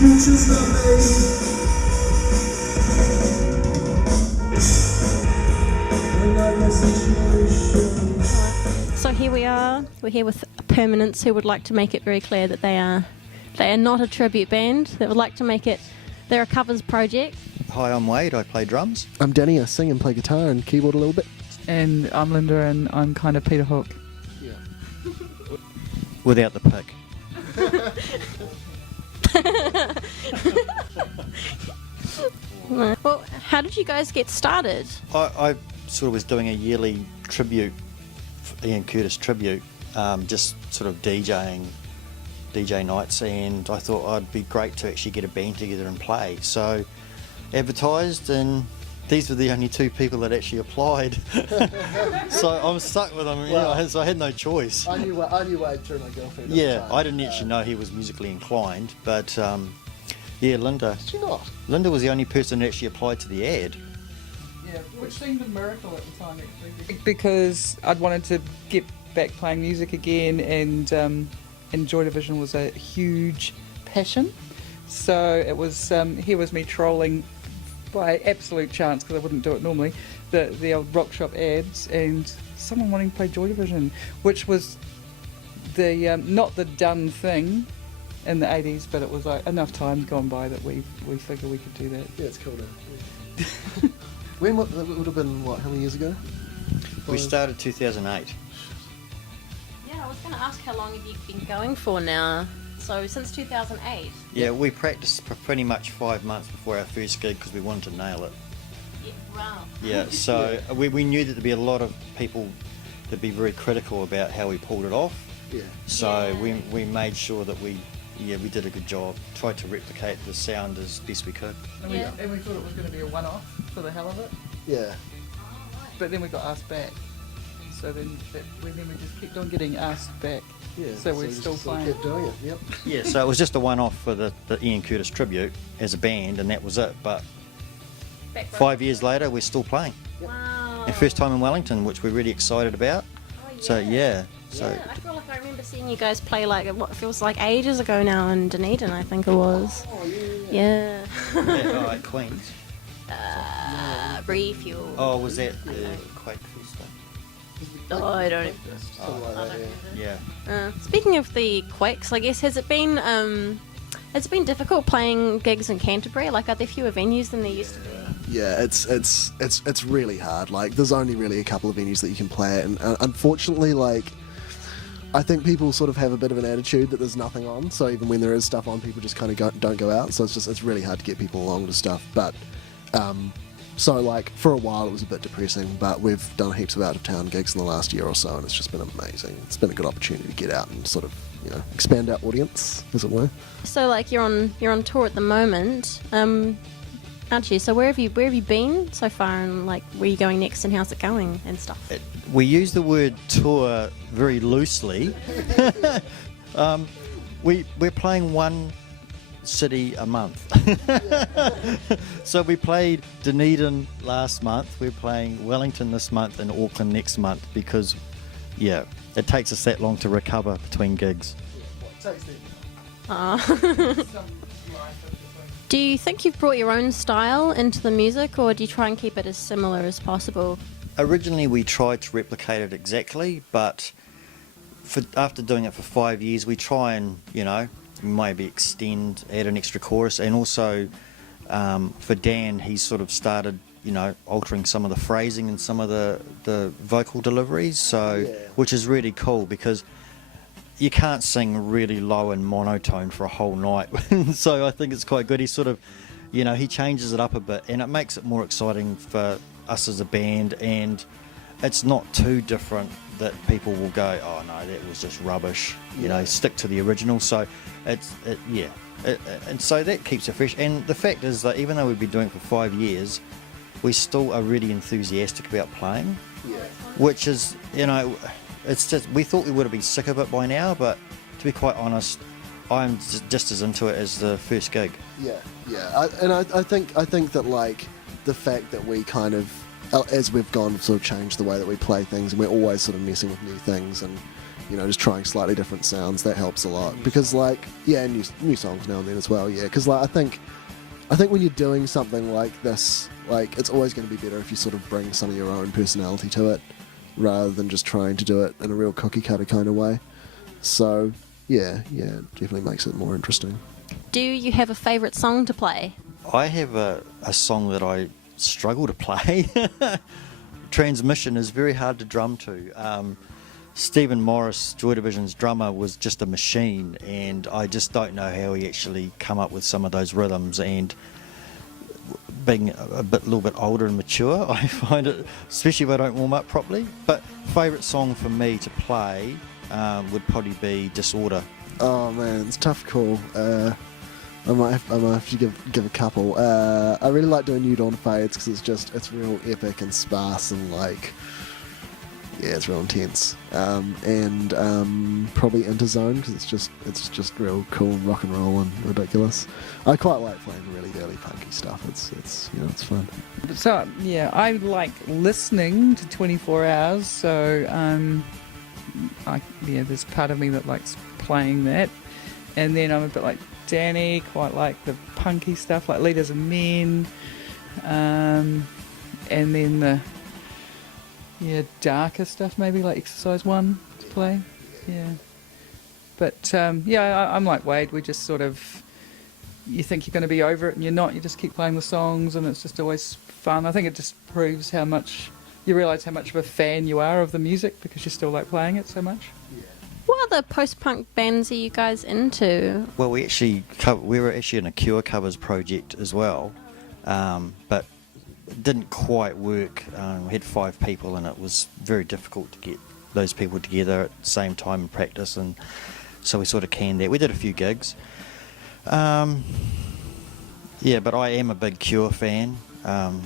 future's not made. So here we are. We're here with Permanence, who would like to make it very clear that they are not a tribute band. They would like to make it they're a covers project. Hi, I'm Wade. I play drums. I'm Danny. I sing and play guitar and keyboard a little bit. And I'm Linda, and I'm kind of Peter Hook. Yeah. Without the pick. Well, how did you guys get started? I sort of was doing a yearly tribute, Ian Curtis tribute, just sort of DJ nights, and I thought I'd be great to actually get a band together and play. So advertised, and these were the only two people that actually applied. So I'm stuck with them. Well, so I had no choice. I knew Wade through my girlfriend. Yeah, I didn't actually know he was musically inclined, but yeah, Linda. Did you not? Linda was the only person that actually applied to the ad. Yeah, which seemed a miracle at the time, actually. Because I'd wanted to get back playing music again, and Joy Division was a huge passion. So it was here was me trolling by absolute chance, because I wouldn't do it normally, the old rock shop ads, and someone wanting to play Joy Division, which was the not the done thing in the 80s, but it was like enough time gone by that we figured we could do that. Yeah, it's cool now. Yeah. When it would have been, what, how many years ago? We started 2008. Yeah, I was going to ask how long have you been going for now? So since 2008? Yeah, we practiced for pretty much 5 months before our first gig because we wanted to nail it. Yeah, wow. Yeah, so we knew that there'd be a lot of people that'd be very critical about how we pulled it off. Yeah. So we made sure that we did a good job, tried to replicate the sound as best we could. And, Yeah. we thought it was going to be a one-off for the hell of it, Yeah. but then we got asked back. So then we just kept on getting asked back. Yeah. So we're we still just sort of playing. kept doing it. Yep. Yeah, so it was just a one-off for the Ian Curtis tribute as a band, and that was it. But 5 years later, we're still playing. Wow. Our first time in Wellington, which we're really excited about. Oh, yeah. So yeah. So Yeah, I feel like I remember seeing you guys play like what feels like ages ago now in Dunedin, I think it was. Oh, yeah. Yeah. yeah, oh, at Queens. Refuel. Oh, was that the Quake Fest? Oh, I don't. Something like that, yeah. Yeah. Speaking of the Quakes, I guess has it been difficult playing gigs in Canterbury? Like, are there fewer venues than there used to be? Yeah, it's really hard. Like, there's only really a couple of venues that you can play at, and unfortunately, like, I think people sort of have a bit of an attitude that there's nothing on. So even when there is stuff on, people just kind of don't go out. So it's really hard to get people along to stuff. But so like for a while it was a bit depressing, but we've done heaps of out of town gigs in the last year or so, and it's just been amazing. It's been a good opportunity to get out and sort of, you know, expand our audience, as it were. So like you're on tour at the moment, aren't you? So where have you been so far, and like where are you going next, and how's it going and stuff? We use the word tour very loosely. We're playing one city a month. So we played Dunedin last month, we're playing Wellington this month, and Auckland next month, because yeah, it takes us that long to recover between gigs. Do you think you've brought your own style into the music, or do you try and keep it as similar as possible? Originally we tried to replicate it exactly, but after doing it for 5 years, we try and, you know, maybe add an extra chorus, and also for Dan, he's sort of started, you know, altering some of the phrasing and some of the vocal deliveries, so which is really cool, because you can't sing really low and monotone for a whole night. So I think it's quite good. He sort of, you know, he changes it up a bit, and it makes it more exciting for us as a band, and it's not too different that people will go, oh no, that was just rubbish, you know, stick to the original. So and so that keeps it fresh. And the fact is that even though we've been doing it for 5 years, we still are really enthusiastic about playing, which is, you know, it's just, we thought we would have been sick of it by now, but to be quite honest, I'm just as into it as the first gig. I think that, like, the fact that we kind of, as we've gone, sort of changed the way that we play things, and we're always sort of messing with new things, and you know, just trying slightly different sounds, that helps a lot. Because like, yeah, new songs now and then as well, yeah. Because like, I think when you're doing something like this, like, it's always going to be better if you sort of bring some of your own personality to it, rather than just trying to do it in a real cookie cutter kind of way. So yeah, it definitely makes it more interesting. Do you have a favourite song to play? I have a song that I struggle to play. Transmission is very hard to drum to. Stephen Morris, Joy Division's drummer, was just a machine, and I just don't know how he actually come up with some of those rhythms. And being a little bit older and mature, I find it, especially if I don't warm up properly. But favourite song for me to play would probably be Disorder. Oh man, it's a tough call. I might have to give a couple. I really like doing New Dawn Fades because it's real epic and sparse and like, yeah, it's real intense. And probably Interzone because it's just real cool rock and roll and ridiculous. I quite like playing really early punky stuff. It's it's fun. So yeah, I like listening to 24 Hours. So there's part of me that likes playing that, and then I'm a bit like Danny, quite like the punky stuff like Leaders of Men, and then the darker stuff maybe like Exercise 1 to play. But I'm like Wade, we just sort of, you think you're going to be over it and you're not, you just keep playing the songs and it's just always fun. I think it just proves how much you realise how much of a fan you are of the music because you still like playing it so much. What other post-punk bands are you guys into? Well, we were actually in a Cure covers project as well, but it didn't quite work. We had 5 people and it was very difficult to get those people together at the same time in practice, and so we sort of canned that. We did a few gigs. But I am a big Cure fan. The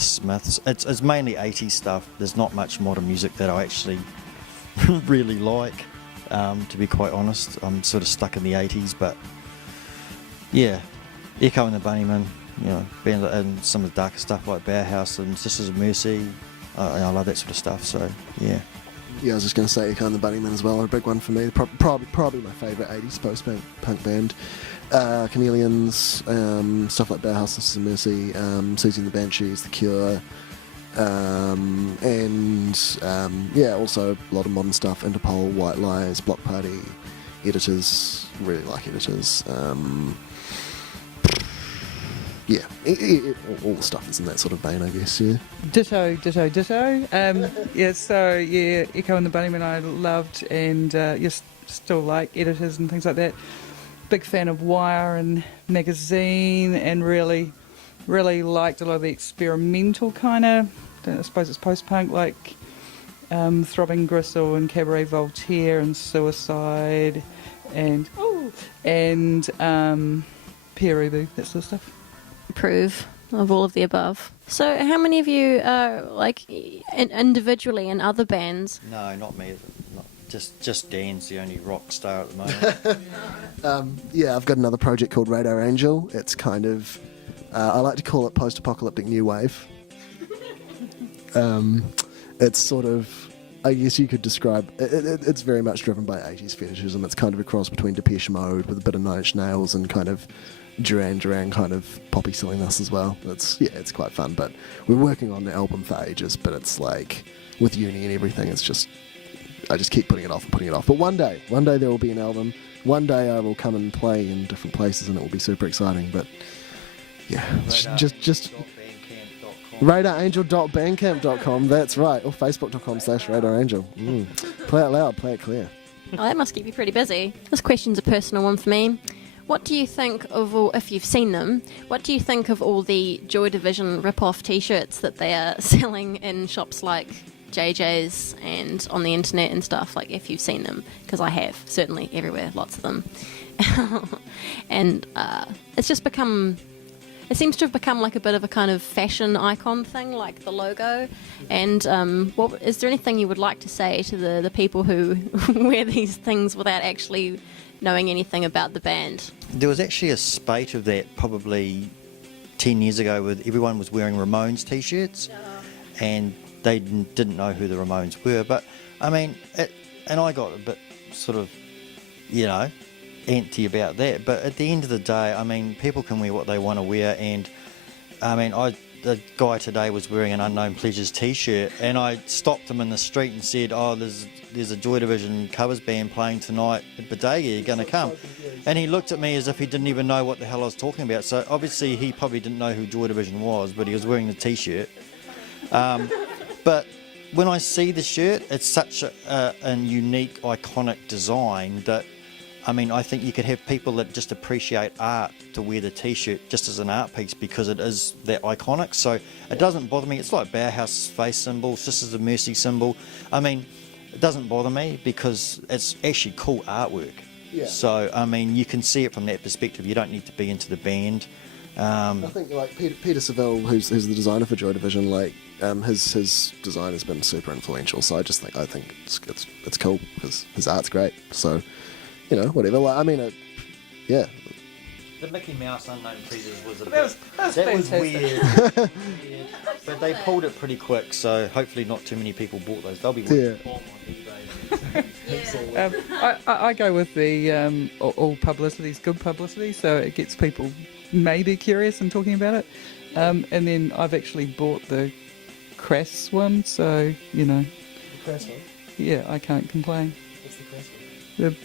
Smiths. It's mainly 80s stuff. There's not much modern music that I actually really like. To be quite honest, I'm sort of stuck in the 80s, but yeah, Echo and the Bunnymen, band and some of the darker stuff like Bauhaus and Sisters of Mercy. I love that sort of stuff. So yeah. Yeah, I was just going to say Echo and the Bunnymen as well are a big one for me. Probably my favourite 80s post-punk band. Chameleons, stuff like Bauhaus, Sisters of Mercy, Susie and the Banshees, The Cure. Also a lot of modern stuff, Interpol, White Lies, Block Party, Editors, really like Editors. All the stuff is in that sort of vein, I guess, yeah. Ditto. Echo and the Bunnymen I loved, and still like Editors and things like that. Big fan of Wire and Magazine, and really liked a lot of the experimental kind of, I suppose it's post-punk, like Throbbing Gristle and Cabaret Voltaire and Suicide and Perubu, that sort of stuff. Approve of all of the above. So how many of you are individually in other bands? No, not me. Just Dan's the only rock star at the moment. I've got another project called Radar Angel. It's kind of, I like to call it post-apocalyptic new wave. It's sort of, I guess you could describe, it's very much driven by 80s fetishism. It's kind of a cross between Depeche Mode with a bit of Nine Inch Nails and kind of Duran Duran kind of poppy silliness as well. It's quite fun, but we're working on the album for ages, but it's like, with uni and everything, it's just, I just keep putting it off. But one day there will be an album. One day I will come and play in different places and it will be super exciting, but yeah, just radarangel.bandcamp.com, that's right, or facebook.com/radarangel. Play it loud, play it clear. Oh, that must keep you pretty busy. This question's a personal one for me. What do you think of all, if you've seen them, what do you think of all the Joy Division rip-off t-shirts that they are selling in shops like JJ's and on the internet and stuff, like if you've seen them? Because I have, certainly everywhere, lots of them. And it's just become, it seems to have become like a bit of a kind of fashion icon thing, like the logo. And is there anything you would like to say to the people who wear these things without actually knowing anything about the band? There was actually a spate of that probably 10 years ago where everyone was wearing Ramones t-shirts and they didn't know who the Ramones were. But I mean, and I got a bit sort of, anti about that. But at the end of the day, I mean, people can wear what they want to wear, and I mean, the guy today was wearing an Unknown Pleasures t-shirt, and I stopped him in the street and said, "Oh, there's a Joy Division covers band playing tonight at Bodega. You're going to come?" And he looked at me as if he didn't even know what the hell I was talking about. So obviously he probably didn't know who Joy Division was, but he was wearing the t-shirt. But when I see the shirt, it's such a unique, iconic design that, I mean, I think you could have people that just appreciate art to wear the t-shirt just as an art piece because it is that iconic. So it doesn't bother me. It's like Bauhaus face symbol, Sisters of Mercy symbol. I mean, it doesn't bother me because it's actually cool artwork. Yeah. So, I mean, you can see it from that perspective. You don't need to be into the band. I think like Peter Saville, who's the designer for Joy Division, like his design has been super influential. So I think it's cool because his art's great. So, whatever. Like, I mean, yeah. The Mickey Mouse Unknown Pleasures was That was fantastic. weird. But they pulled it pretty quick, so hopefully not too many people bought those. They'll be worth bomb on eBay. I go with the all publicity is good publicity, so it gets people maybe curious and talking about it. And then I've actually bought the Crass one, so The Crass one? yeah, I can't complain. What's the Crass one?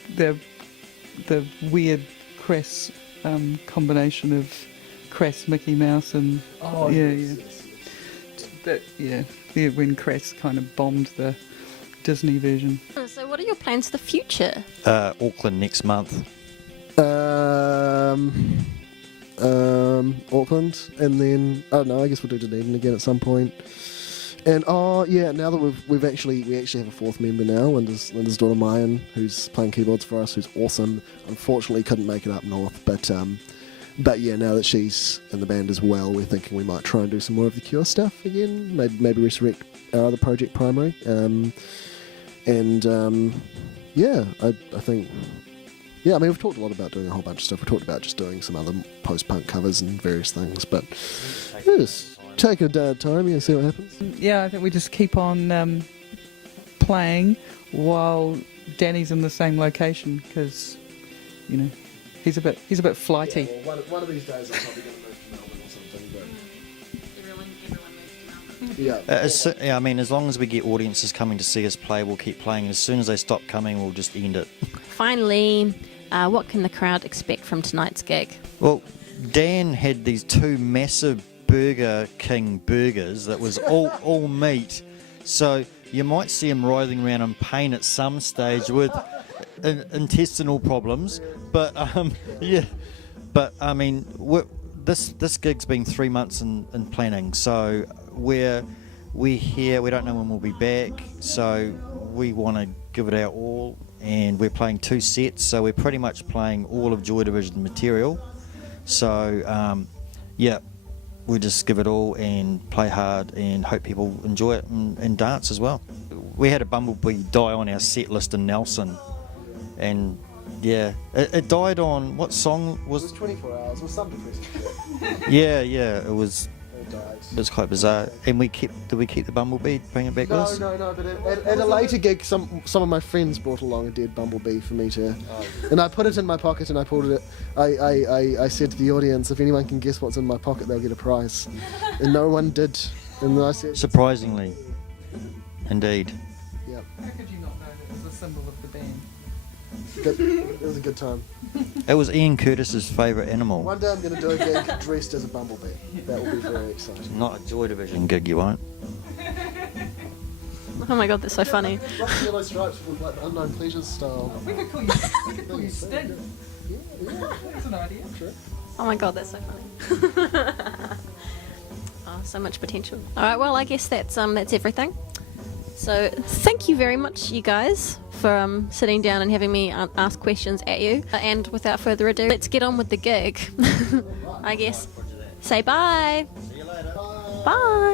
The weird Crass combination of Crass Mickey Mouse and when Crass kind of bombed the Disney version. So what are your plans for the future? Auckland next month. Auckland, and then I don't know. I guess we'll do Dunedin again at some point. And now that we actually have a fourth member now, Linda's daughter Mayan, who's playing keyboards for us, who's awesome. Unfortunately, couldn't make it up north, but yeah, now that she's in the band as well, we're thinking we might try and do some more of the Cure stuff again. Maybe resurrect our other project, Primary. I think. Yeah, I mean, we've talked a lot about doing a whole bunch of stuff. We talked about just doing some other post-punk covers and various things, but just take it a day at a time, see what happens. Yeah, I think we just keep on playing while Danny's in the same location because, he's a bit flighty. Yeah, well, one of these days I'm probably going to move to Melbourne or something, Everyone moves to Melbourne. Yeah. I mean, as long as we get audiences coming to see us play, we'll keep playing. As soon as they stop coming, we'll just end it. Finally, what can the crowd expect from tonight's gig? Well, Dan had these two massive Burger King burgers that was all meat. So you might see him writhing around in pain at some stage with intestinal problems. But, But, I mean, this gig's been 3 months in planning. So we're here. We don't know when we'll be back. So we want to give it our all. And we're playing 2 sets, so we're pretty much playing all of Joy Division material. So, we just give it all and play hard and hope people enjoy it and dance as well. We had a bumblebee die on our set list in Nelson, and it died on, what song It was was 24 hours. It was some depressing shit. it was. It died. It was quite bizarre. And did we keep the bumblebee, bring it back with us? No, but at a later gig, some of my friends brought along a dead bumblebee for me to, and I put it in my pocket and I pulled it. I said to the audience, if anyone can guess what's in my pocket, they'll get a prize, and no one did. And I said, Surprisingly, indeed. yeah, How could you not know that was a symbol of the band? it was a good time. It was Ian Curtis's favourite animal. One day I'm going to do a gig dressed as a bumblebee. That will be very exciting. Not a Joy Division gig, you won't. Oh my god, that's so funny. Like the yellow stripes with like the Unknown Pleasures style. We could call you Sting. Yeah. That's an idea. Sure. Oh my god, that's so funny. Oh, so much potential. All right, well, I guess that's everything. So thank you very much, you guys, for sitting down and having me ask questions at you. And without further ado, let's get on with the gig. I guess. Say bye. See you later. Bye.